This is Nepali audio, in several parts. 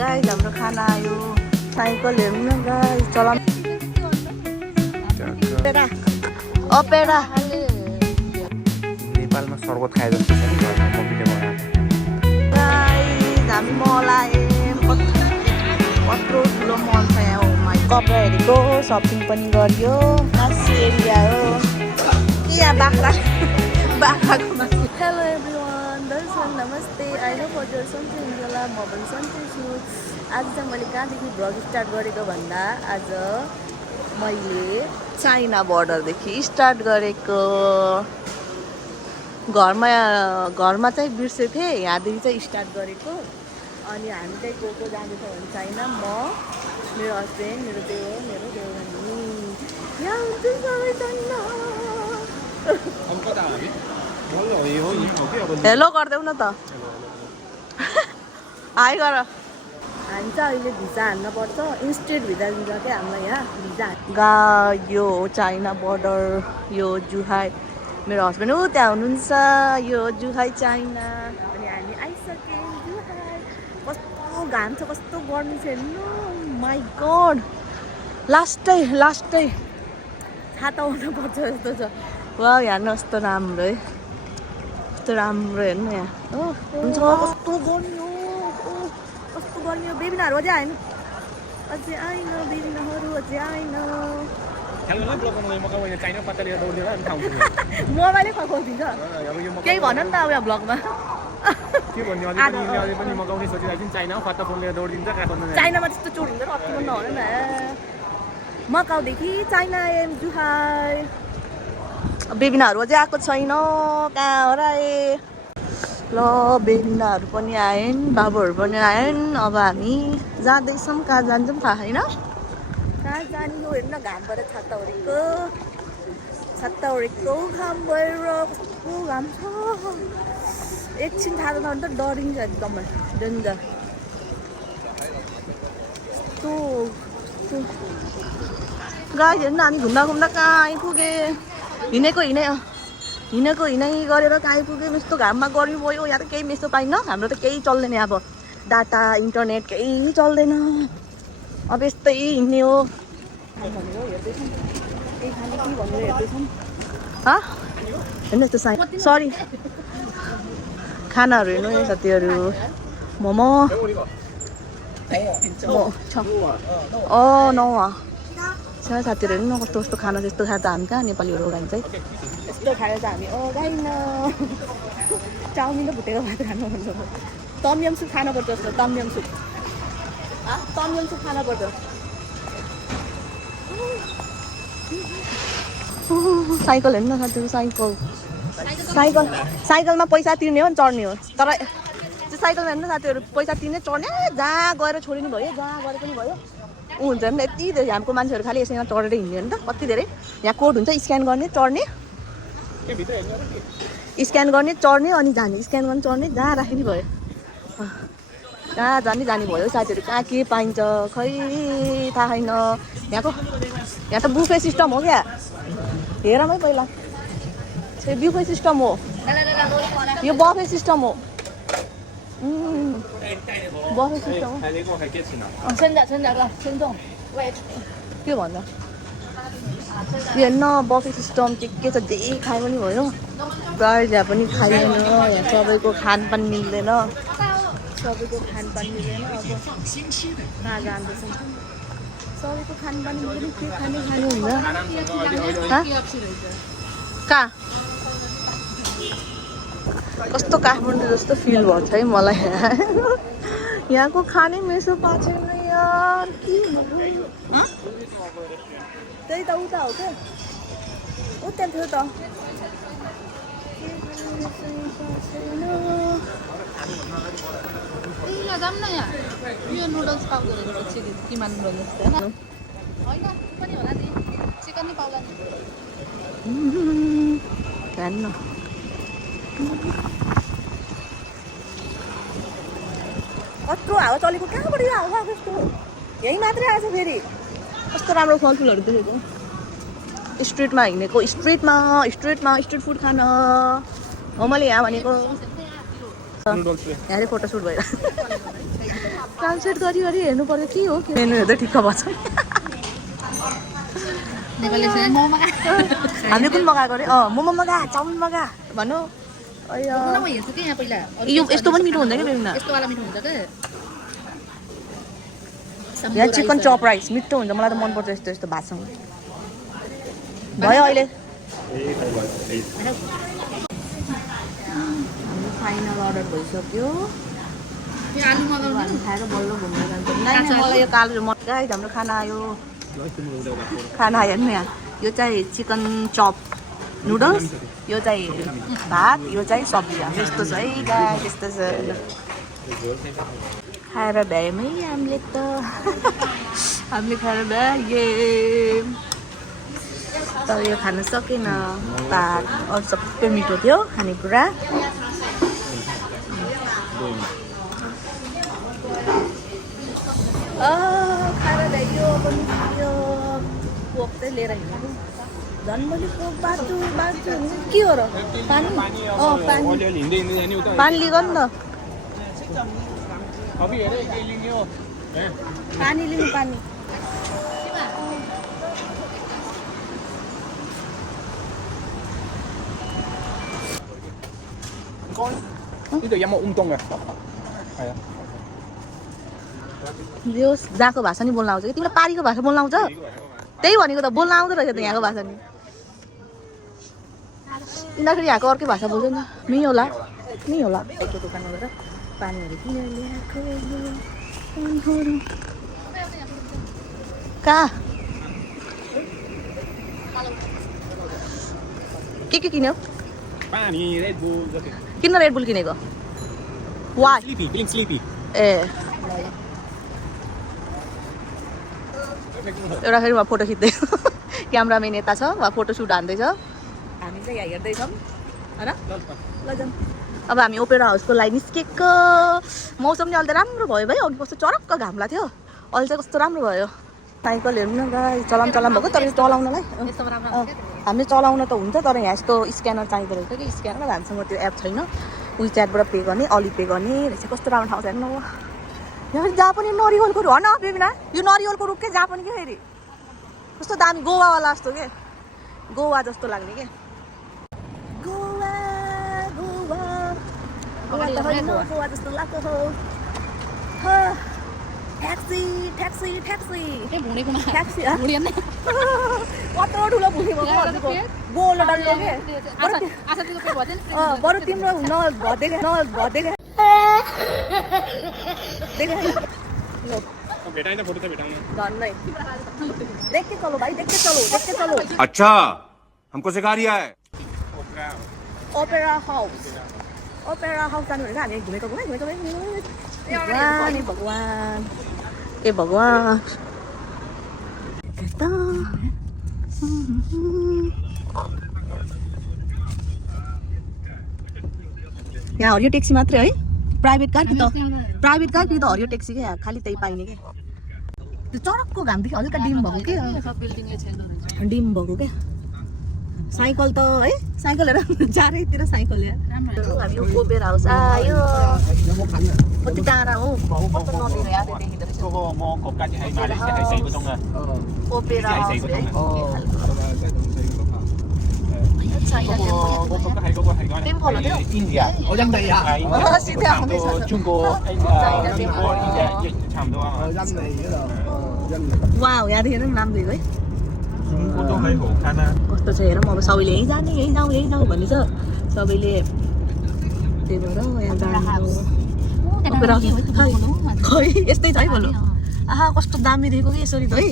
गाइस हाम्रो खाना आयो साइकल हेर्नु न गाइस चलाउनु अपेरा नेपालमा सर्बत खाए जस्तो छ नि घरमा मम्मीले बनाएको गाइस हामी मल आयौँ कत्रो ठुलो मल छ यहाँ हो माइ कपडा हेरेको सपिङ पनि गरियो मासु एरिया हो के यहाँ बाख्राको मासु हेलो एभ्रिवान दर्शन नमस्ते आई होप हजुर सन्चै हुनुहुन्छ होला म पनि सन्चै छु आज चाहिँ मैले कहाँदेखि भ्लग स्टार्ट गरेको भन्दा आज मैले चाइना बोर्डरदेखि स्टार्ट गरेको घरमा चाहिँ बिर्सेको थिएँ यहाँदेखि चाहिँ स्टार्ट गरेको अनि हामी चाहिँ गएको जाँदैछ भने चाइना म मेरो हस्बेन्ड मेरो देउरानी यहाँ हुन्छ सबैजना हेलो गरिदेऊ न त हाई गर हामी चाहिँ अहिले भिजा हाल्न पर्छ इन्स्टेट भिजा दिन्छ क्या हामीलाई यहाँ भिजा यो चाइना बोर्डर यो जुहाई मेरो हस्बेन्ड ऊ त्यहाँ हुनुहुन्छ यो जुहाई चाइना अनि हामी आइसक्यौँ जुहाई कस्तो घाम छ कस्तो गर्मी छ हेर्नु माई गड लास्टै छाता आउनु पर्छ जस्तो छ वा यहाँ कस्तो राम्रो है कस्तो राम्रो हेर्नु यहाँ हो हुन्छ कस्तो गर्मी हो कस्तो गर्मी हो बेबिनाहरू अझै आएन बेबिनाहरू अझै आएन मोबाइलै फकाउँदिन्छ केही भन नि त अब यहाँ ब्लगमा चाइनामा त्यस्तो चोट हुन्छ र अति मन नहोला न मकाउदेखि चाइना आएँ जुहाई बेबिनाहरू अझै आएको छैन कहाँ हो र ल बेबिनाहरू पनि आएन् बाबुहरू पनि आएन् अब हामी जाँदैछौँ कहाँ जान्छौँ थाहा छैन कहाँ जाने हो हेर्नु न घामबाट छाता ओढेको घाम भएर कस्तो घाम छ एकछिन थाहा छ भने त डरिन्छ एकदमै डेन्जर गाई हेर्नु हामी घुम्दा कहाँ आइपुगे हिँडेको गरेर कहाँ आइपुग्यो यस्तो घाममा गर्मी भयो यहाँ त केही मेसो पाइन्न हाम्रो त केही चल्दैन अब डाटा इन्टरनेट केही चल्दैन अब यस्तै हिँड्ने हो हेर्नु यस्तो सरी खानाहरू हेर्नु है साथीहरू मोमो नौवा साथीहरू हेर्नु न कस्तो खाना त्यस्तो खाएर त हामी कहाँ नेपालीहरू खान्छ है यस्तो खाएर त हामी गाइन चाउमिन र भुटेको भात खानु हुन्छ तमयम सुप खानुपर्छ जस्तो तमयम सुप खानुपर्छ साइकल हेर्नु न साथीहरू साइकलमा पैसा तिर्ने हो नि चढ्ने हो तर त्यो साइकलमा हेर्नु न साथीहरू पैसा तिर्ने चढ्ने जहाँ गएर छोडिनु भयो जहाँ गएर पनि भयो ऊ हुन्छ नि यति धेरै हाम्रो मान्छेहरू खालि यसैमा चढेर हिँड्यो नि त कति धेरै यहाँ कोड हुन्छ स्क्यान गर्ने चढ्ने चढ्ने अनि जाने स्क्यान गर्ने चढ्ने जहाँ राख्ने भयो कहाँ जाने भयो साथीहरू कहाँ के पाइन्छ खै थाहा छैन यहाँ त बुफे सिस्टम हो क्या हेरमै पहिला बुफे सिस्टम हो यो बफे सिस्टम हो बफे सिस्टम के भन्दा हेर्न बफे सिस्टम के छ जे खाए पनि भयो गाडी यहाँ पनि खाइएन यहाँ सबैको खानपान मिल्दैन अब कहाँ जाँदैछौँ सबैको खानपान मिल्दैन के खाने हुन्छ कहाँ कस्तो काठमाडौँ जस्तो फिल भएको छ है मलाई यहाँको खाने मेसो पाएको छैन यार के त्यही त उता हो क्या उता थियो त जाऊँ न यहाँ यो नुडल्स पाउँदो रहेछ किमा नुडल्स होइन पनि होला नि चिकन नै पाउला नि हेर्नु कत्रो हावा चलेको कहाँबाट यो हावा कस्तो यहीँ मात्रै आएछ फेरि कस्तो राम्रो फलफुलहरू देखेको स्ट्रिटमा हिँडेको स्ट्रिट फुड खान हो मैले यहाँ भनेको यहाँ फोटोसुट भएर ट्रान्सलेट गरी गरी हेर्नु पर्यो के हो मेनु हेर्दै ठिक्क भएछ हामीले कुन मगाएको अरे मोमो मगा चाउमिन मगा भन्नु यो यस्तो पनि मिठो हुन्छ कि बेबिना यहाँ चिकन चप राइस मिठो हुन्छ मलाई त मनपर्छ यस्तो यस्तो भातसँग भयो अहिले हाम्रो फाइनल अर्डर भइसक्यो खाएर बल्ल घुम्न जान्छ मलाई यो कालो गाइस हाम्रो खाना आयो हेर्नु यहाँ यो चाहिँ चिकन चप नुडल्स यो चाहिँ भात यो चाहिँ सब्जी यस्तो छ है गाइस यस्तो छ खाएर भ्यायौँ है हामीले त हामीले खाएर भ्याए तर यो खान सकेन भात अरू सबै मिठो थियो खानेकुरा खाएर भ्याइयो पनि खायो कोक चाहिँ लिएर हिँड्नु झन् मैले कोक बाँच्छु के हो र पानी पानी लिएको नि त पानी लिनु पानी यो जहाँको भाषा नि बोल्न आउँछ कि तिमीलाई पारीको भाषा बोल्न आउँछ त्यही भनेको त बोल्न आउँदो रहेछ त यहाँको भाषा नि यिनीहरू यहाँको अर्कै भाषा बोल्छ नि नि होला यस्तो दोकानमा गएर पानीहरू किनेर ल्याएको कहाँ के किन्यो किन रेड बुल किनेको वाइ ए एउटा फेरि उहाँ फोटो खिच्दै क्यामराम्यान यता छ उहाँ फोटो सुट हान्दैछ हामी चाहिँ यहाँ हेर्दैछौँ होइन लैजाउँ अब हामी ओपेरा हाउसको लागि निस्केको मौसम चाहिँ अहिले त राम्रो भयो भाइ अघि कस्तो चरक्क घाम लाग्थ्यो अहिले चाहिँ कस्तो राम्रो भयो साइकल हेर्नु न गाई चलाम भएको तर चलाउनलाई हामीले चलाउन त हुन्छ तर यहाँ यस्तो स्क्यानर चाहिँदो रहेछ कि स्क्यानर हामीसँग त्यो एप छैन विच्याटबाट पे गर्ने अलि पे गर्ने रहेछ कस्तो राम्रो ठाउँ छ हेर्नु यहाँ जहाँ पनि नरिवलको रुख न बेबिना यो नरिवलको रुख के जहाँ पनि के फेरि कस्तो दामी गोवावाला जस्तो के गोवा जस्तो लाग्ने के गोवा जस्तो लाग्छ ट्याक्सी कत्रो ठुलो भुली भएको गोलो डल्लो के बरु तिम्रो नभदेको देखते चलो भाइ देखते चलो अच्छा हमको सिखा रिया है ओपेरा हाउस जानु भनेको हामी घुमेको भगवान ए भगवान यहाँ हरियो ट्याक्सी मात्रै है प्राइभेट कार कि त हरियो ट्याक्सी क्या खालि त्यही पाइने क्या त्यो चरकको घामदेखि हल्का डिम भएको क्या साइकल त है साइकल हेर चारैतिर साइकल यार हामी ओपेरा हाउस आयो कति टाढा हो कस्तो नदीहरू यहाँ देखिँदो रहेछ ओपेरा हाउस है वाउ यहाँदेखि पनि नाम दिएको है कस्तो छ हेर म अब सबैले यहीँ जाउँ भन्ने छ सबैले त्यही भएर यहाँ जानु खै यस्तै छ है भन्नु आहा कस्तो दामी देखेको कि यसरी त है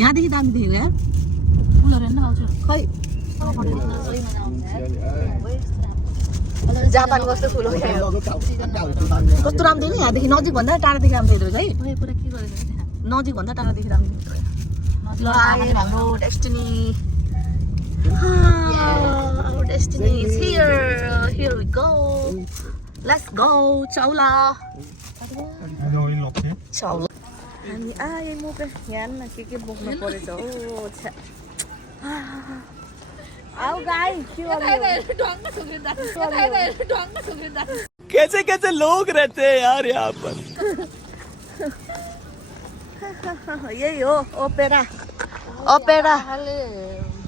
यहाँदेखि दामी देखेको यार खै जापान कस्तो फुल हो कस्तो राम्रो देख्यो यहाँदेखि नजिकभन्दा टाढादेखि राम्रो देख्दो रहेछ है नजिकभन्दा टाढादेखि राम्रो देख्दो ल आयो हाम्रो destiny our destiny is here we go let's go Chaula हामी आए म यहाँ न के बोक्नु परेछ हो आओ गाई कैसे लोग रहते हैं यार यहाँ पर यही हो ओपेरा ओपेरा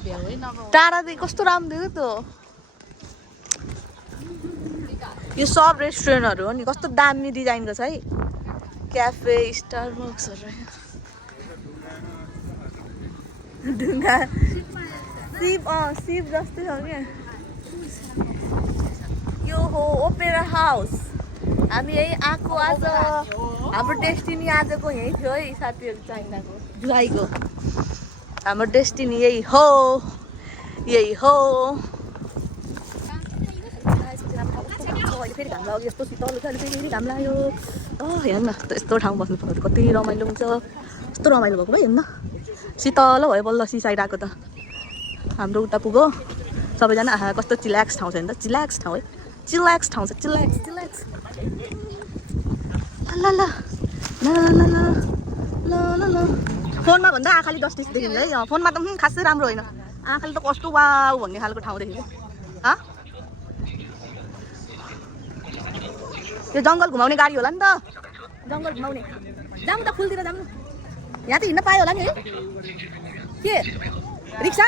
भ्याउै नपाउ टाढादेखि कस्तो राम्रो देख्यो त यो सब रेस्टुरेन्टहरू हो नि कस्तो दामी डिजाइनको छ है क्याफे स्टारबक्सहरू ढुङ्गा सिप सिप जस्तै छ क्या यो हो ओपेरा हाउस हामी यही आएको आज हाम्रो डेस्टिनी आजको यही थियो है साथीहरू चाइनाको जुलाईको हाम्रो डेस्टिनी यही हो फेरि घाम लाग्यो यस्तो शीतल छ फेरि घाम लाग्यो हेर्न न यस्तो ठाउँ बस्नु पर्छ कति रमाइलो हुन्छ यस्तो रमाइलो भएको भाइ हेर्न शीतल भयो बल्ल सी साइड आएको त हाम्रो उता पुग्यो सबैजना आहा कस्तो चिल्याक्स ठाउँ छ नि त चिल्याक्स ठाउँ है चिल्याक्स ठाउँ छ चिल्याक्स ल ल ल ल ल ल ल ल फोनमा भन्दा आँखाले जस्टिस देखिन्छ है फोनमा त खासै राम्रो होइन आँखाले त कस्तो वाउ भन्ने खालको ठाउँ देखिन्छ यो जङ्गल घुमाउने गाडी होला नि त जङ्गल घुमाउने जाऊँ त फुलतिर जाऊँ यहाँ त हिँड्न पायो होला नि है के रिक्सा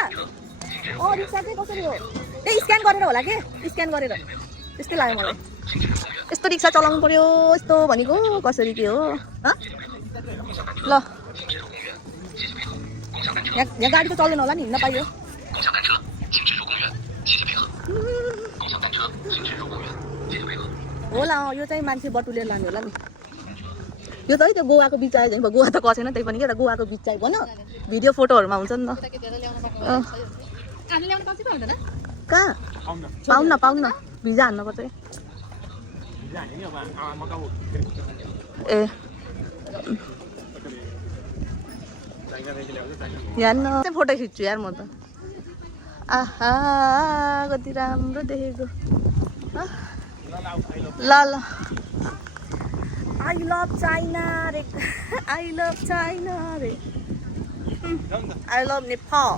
रिक्सा चाहिँ कसरी हो त्यही स्क्यान गरेर होला के स्क्यान गरेर त्यस्तै लाग्यो मलाई यस्तो रिक्सा चलाउनु पर्यो यस्तो भनेको कसरी के हो ल यहाँ गाडी त चल्दैन होला नि हिँड्न पाइयो होला यो चाहिँ मान्छे बटुलेर लाने होला नि यो त है त्यो गोवाको बिच आयो गोवा त कसेन त्यही पनि के त गोवाको बिच चाहिँ भन भिडियो फोटोहरूमा हुन्छ नि त कहाँ पाउन भिजा हान्नुपर्छ ए यहाँ फोटो खिच्छु यार म त आहा कति राम्रो देखेको ल ल आई लभ चाइना रे आई लभ चाइना रे आई लभ नेपाल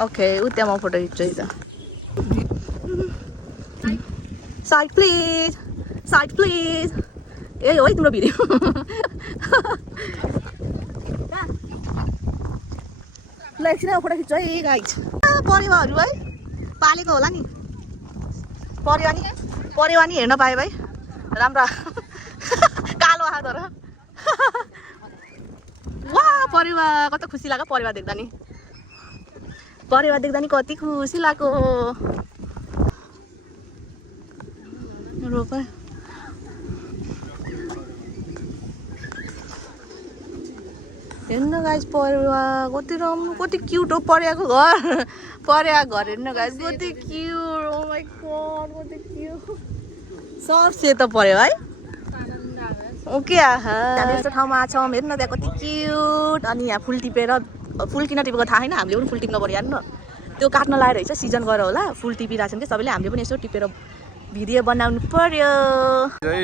ओके ऊ त्यहाँ म फोटो खिच्छु है त साइड प्लिज ए हो है तिम्रो भिडियो ल एकछिन फोटो खिच्छु है गाइज परेवाहरू है पालेको होला नि परेवा नि हेर्न पायो भाइ राम्रो कालो हातहरू वा परेवा कस्तो खुसी लाग्यो परेवा देख्दा नि कति खुसी लाग्यो रोप हेर्नु गाइज परेवा कति राम्रो कति क्युट हो परेवाको घर हेर्नु गाइज कति क्युट ओ माइ गॉड कति क्युट सब सेतो पर्यो है ओके आहा हामी यस्तो ठाउँमा छौँ हेर्नु त्यहाँ कति क्युट अनि यहाँ फुल टिपेर फुल किन टिपेको थाहा छैन हामीले पनि फुल टिप्नु पर्यो हेर्नु त्यो काट्न लाएर रहेछ सिजन गएर होला फुल टिपिरहेको छन् कि सबैले हामीले पनि यसो टिपेर भिडियो बनाउनु पर्यो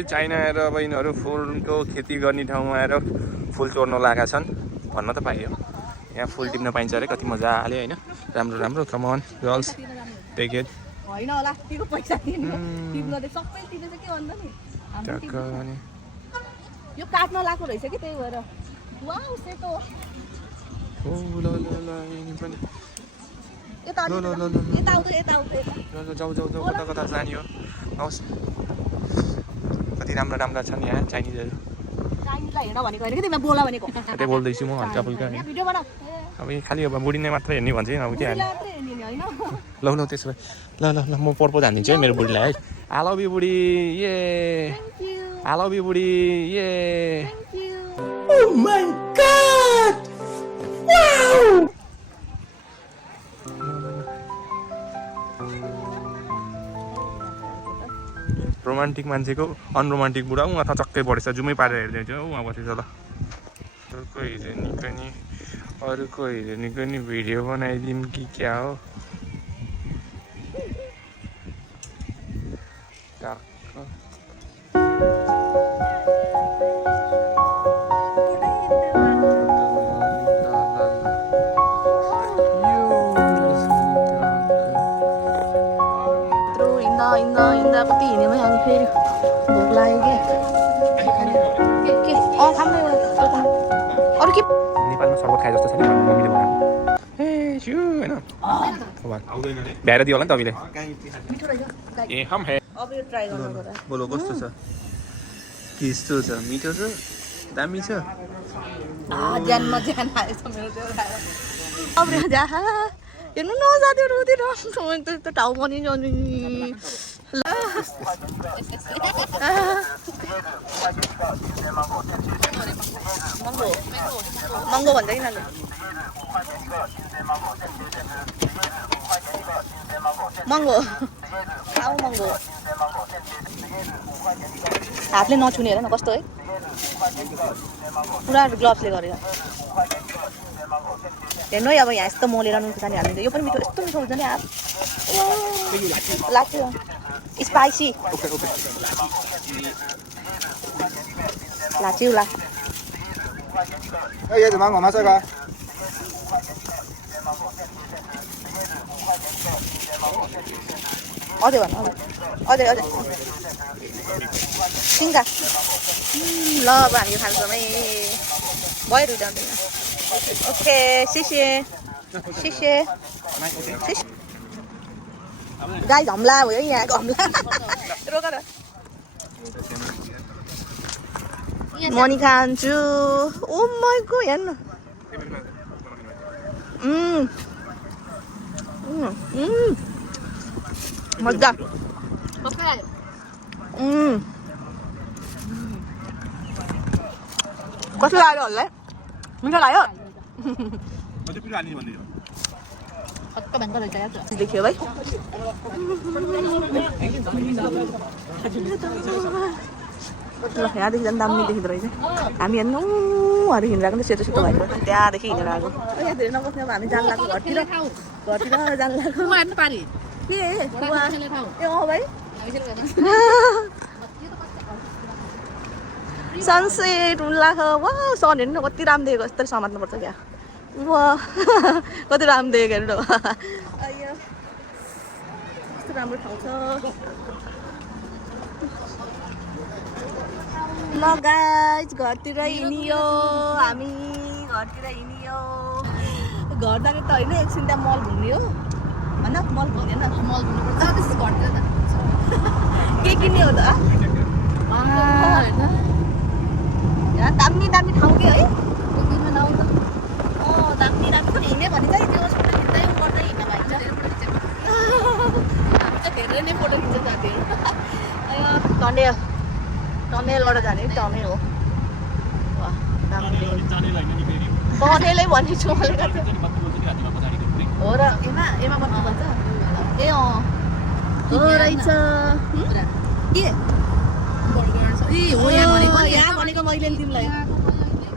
चाइना आएर अब यिनीहरू फुलको खेती गर्ने ठाउँमा आएर फुल चोर्न लागेका छन् भन्न त पाइयो यहाँ फुल टिप्न पाइन्छ अरे कति मजाले होइन राम्रो कमन गर्ल्स टेक इट होइन होला तिम्रो पैसा टिप्न दे सबै टिपेछ के भन्दा नि यो काट्न लाग्यो रहेछ कि त्यही भएर वाउ सेतो ओ ल यिनी पनि यता आउँदै जाऊ कता जाने हो हवस् कति राम्रा छन् यहाँ चाइनिजहरू चाइनिजलाई हेर्न भनेको होइन कि तिमीलाई बोला भनेको त्यही बोल्दैछु म हल्का फुल्का भिडियो बना अब खालि अब बुढीले मात्र हेर्ने भन्छ अब के हाल्ने ल त्यसो भए ल म पर्पो हानिदिन्छु है मेरो बुढीलाई है आई लभ यु बुढी ये आई लभ यु बुढी ये oh my god wow romantic मान्छेको अनरोमान्टिक बुढा उहाँ त चक्कै पढेछ जुमै पारेर हेरिदिन्छ उहाँ बसेछ ल अरूको हिरोनीको नि भिडियो बनाइदिउँ कि क्या हो हिँड्दा कति हिँडेमै हामी फेरि भोक लाग्यो के सर्बत खाए जस्तो छ नि मम्मीले बनाएको ए स्यु होइन भ्याएर दियो होला नि तपाईँले ए हम हे अब यो ट्राई गर्नु पर्यो बोलो कस्तो छ कस्तो छ मिठो छ दामी छ ज्यानमा ज्यान आएछ मेरो त्यो खाएर अब जा हेर्नु नजाँदै रुँदै त्यो ठाउँ पनि जाने महँगो भन्छ कि नानी महँगो साउ महँगो हातले नछुने हेर न कस्तो है पुरा ग्लोभ्सले गरेर हेर्नु है अब यहाँ यस्तो मोलेर नुन खुर्सानी हालिदिन्छ यो पनि मिठो यस्तो मिठो हुन्छ नि हात लाग्छ स्पाइसी लाग्छ ला ये怎么我们这个？ अझै भन अझै सिङ्गा ल अब हामी यो खान्छौँ है भयो रुजाउँ ओके सिसे सिसे गाई घम्ला भयो यहाँ घम्ला रोक न मनी खान्छु ओ माइको हेर्नु मजा कस्तो लाग्यो होला मिठो लाग्यो देखियो भाइ यहाँदेखि झन् दामी देखिँदो रहेछ हामी हेर्नु उहाँदेखि हिँडेर सेतो सेतो भएको त्यहाँदेखि हिँडेर आएको यहाँ धेरै नबस्ने अब हामी जान लाग्यो घरतिर जान लाग्यो के ए भाइ सनसेट उल्लाख वा सन हेर्नु न कति राम्रो देखेको यस्तरी समात्नुपर्छ क्या वा कति राम्रो देखेको हेर्नु न कस्तो राम्रो ठाउँ छ ल गाइज घरतिर हिँडियो हामी घरतिर हिँडियो घर जाने त होइन एकछिन त्यहाँ मल घुम्ने हो भन मल घुम्ने न मल घुम्नुपर्छ घरतिर के किन्ने हो त दामी दामी ठाउँ के है दामी दामी पनि हिँड्ने भने चाहिँ त्यो हिँड्दै गर्दै हिँड्न पाइन्छ धेरै नै फोटो खिच्छ साथीहरू टनेलबाट जाने टनेल हो टनेलै भनेको छु मैले हो र एमा बस्नु भन्छ ए हो रहेछ के यहाँ भनेको मैले तिमीलाई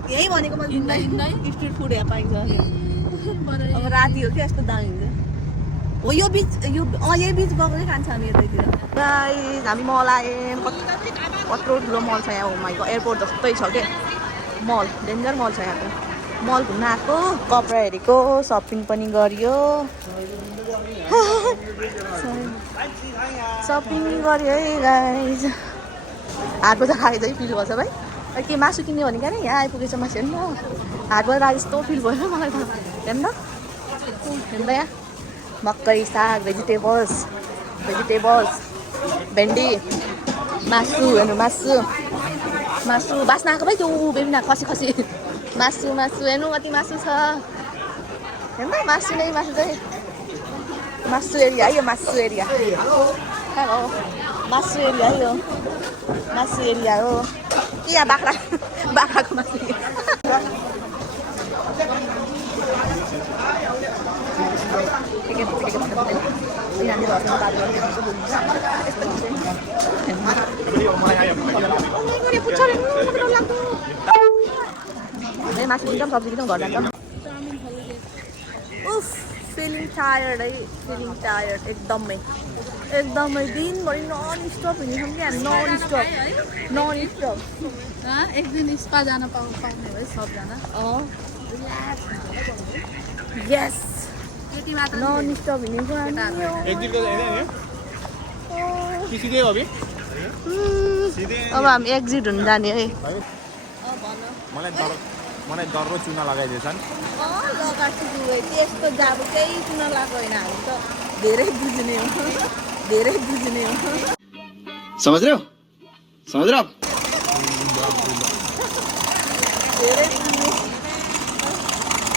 यही भनेको मैले तिमीलाई स्ट्रिट फुड यहाँ पाइन्छ अब राति हो कि यस्तो दामी हुन्छ हो यो बिच यो यही बिच गएको खान्छ हामी यतैतिर गाइस हामी मल आयौँ कत्रो ठुलो मल छ यहाँ माइको एयरपोर्ट जस्तै छ क्या मल डेन्जर मल छ यहाँ मल घुम्न आएको कपडा हेरेको सपिङ पनि गरियो सपिङ गर्यो है गाइस हाटको त खाएको चाहिँ फिल भएछ भाइ के मासु किन्यो भने क्या यहाँ आइपुगेछ मासु हेर्नु न हाटबाट आए जस्तो फिल भयो मलाई त हेर्नु न हेर्नु यहाँ मकै साग भेजिटेबल्स भेन्डी मासु हेर्नु मासु बास्न आएको भाइ त्यो बेबिना खसी मासु हेर्नु कति मासु छ हेर्नु मासु नै मासु चाहिँ मासु एरिया है यो मासु एरिया कहाँ हो मासु एरिया है यो मासु एरिया हो कि यहाँ बाख्राको मासु मासु किन्छौँ सब्जी किन्छौँ घर जान्छौँ उफ फिलिङ टायर्ड है एकदमै दिनभरि नन स्टप हिँड्छौँ कि हामी नन स्टप एक दिन स्पा जान पाउने भयो सबजना यस त्यति मात्र नन स्टप हिँडेको हामी अब हामी एक्जिट हुन जाने है मलाई डर चुना लगाइदिएछन् लगाएको छु त्यस्तो जाब केही किन लगाएको होइन हामी त धेरै बुझ्ने हो धेरै बुझ्ने हो समझ रहे हो आप धेरै बुझ्ने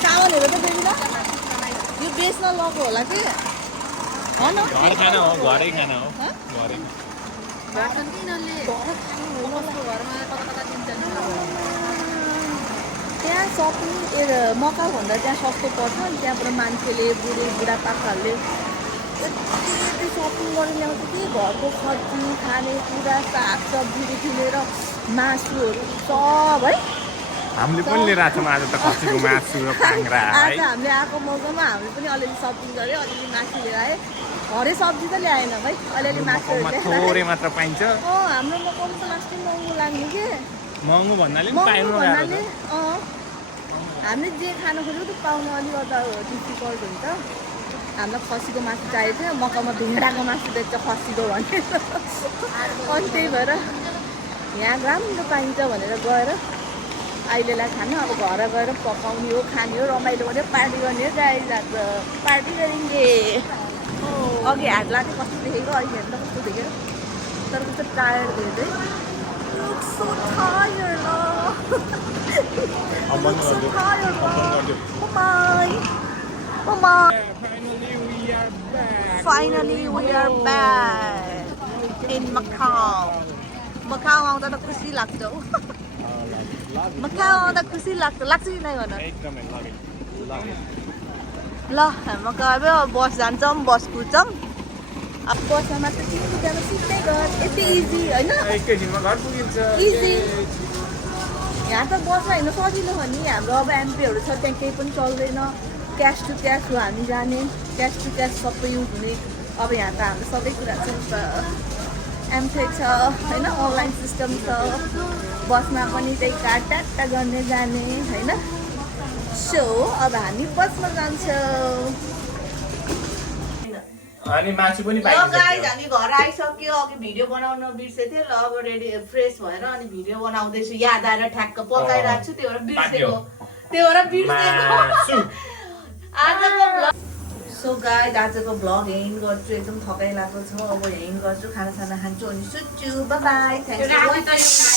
चामलहरू त बेबिना यो बेच्न लगाएको होला कि हो न घर खाना हो घरै खाना हो घरै भन्छन् कि यिनीहरूले कसको घरमा कता कता दिन्छन् त्यहाँ सपिङ मकाउभन्दा त्यहाँ सस्तो पर्छ अनि त्यहाँबाट मान्छेले बुढापाकाहरूले यति सपिङ गरेर ल्याउँछ कि घरको सब्जी खानेकुरा सागसब्जीदेखि लिएर मासुहरू सब है हामीले पनि लिएर आएको छौँ आज त खसीको मासु र पाङ्ग्रा है आज हामीले आएको मौकामा हामीले पनि अलिअलि सपिङ गऱ्यो अलिअलि मासु लिएर आयो घरै सब्जी त ल्याएन है अलिअलि मासुहरू ल्याएर थोरै मात्र पाइन्छ हाम्रो मकाउमा त लास्टै महँगो लाग्ने के महँगो भन्नाले पनि महँगो पाइनु भन्नाले हामीले जे खानु खोजेको त पाउनु अलिक अझ डिफिकल्ट हुन्छ हामीलाई खसीको मासु चाहिएको थियो मकाउमा भेडाको मासु बेच्छ खसीको भने अनि त्यही भएर यहाँ राम्रो पाइन्छ भनेर गएर अहिलेलाई खानु अब घर गएर पकाउने हो खाने हो रमाइलो गर्यो पार्टी गर्ने हो गाई जान्छ पार्टी गरिङ्गे अघि हात लाग्यो कस्तो देखेको अहिले हेर्दा कस्तो देख्यो तर कस्तो टायर्ड देख्दै so tired Finally we are back in Macau. Macau आउँदा त खुसी लाग्छ Macau आउँदा खुसी लाग्छ कि नै भन एकदमै ल Macau अब बस जान्छौँ बस कुद्छौँ अब बसमा मात्र तिनजना सिधै घर यति इजी होइन एकैछिनमा घर पुगिन्छ इजी यहाँ त बसमा हिँड्नु सजिलो हो नि हाम्रो अब एमपीहरू छ त्यहाँ केही पनि चल्दैन क्यास टु क्यास हो हामी जाने क्यास टु क्यास सबै युज हुने अब यहाँ त हाम्रो सबै कुरा छ एमपी छ होइन अनलाइन सिस्टम छ बसमा पनि त्यही कार्ड ट्याक्टा गर्ने जाने होइन सो अब हामी बसमा जान्छौँ अनि मासु पनि ल गाइस हामी घर आइसक्यो अघि भिडियो बनाउन बिर्सेको थिएँ ल अब रेडी फ्रेस भएर अनि भिडियो बनाउँदैछु याद आएर ठ्याक्क पकाइरहेको छु त्यो भएर बिर्सेको आजको भ्लग सो गाइस आजको भ्लग यहीँ गर्छु एकदम थकाइ लागेको छ अब यहीँ गर्छु खाना खान्छु अनि सुत्छु बाई बाई थ्याङ्क यू